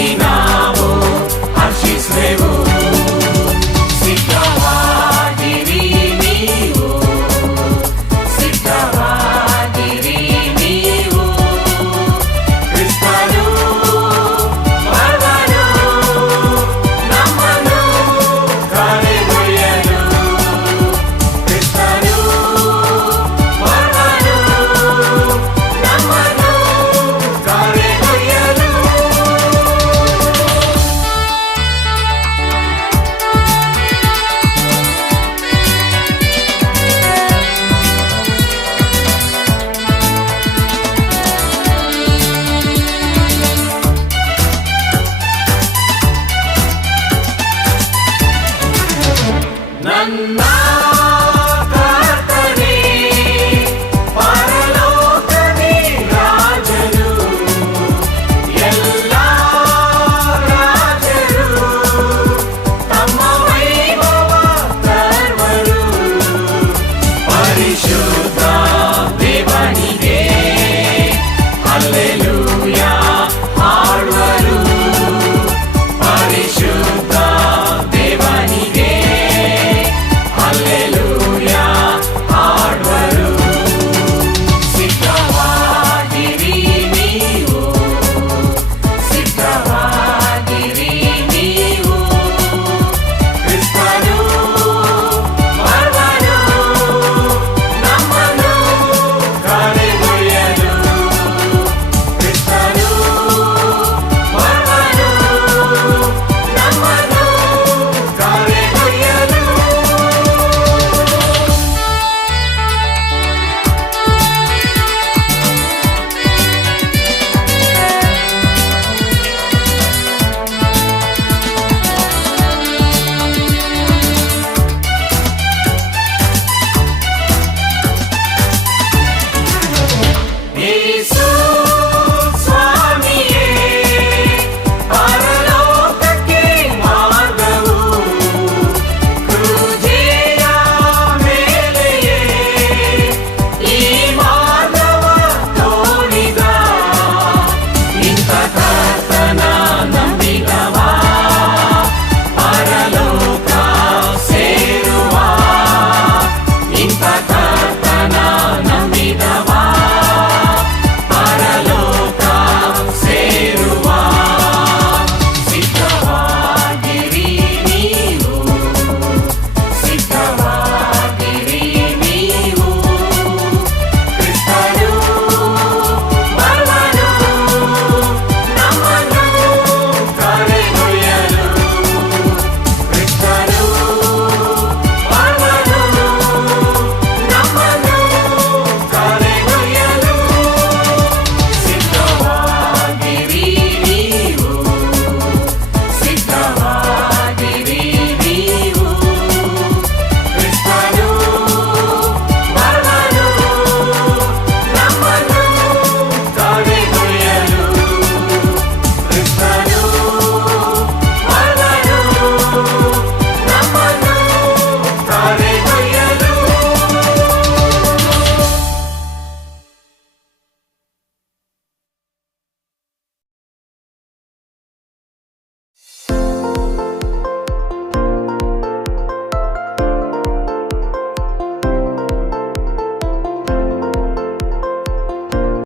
Holy. and now.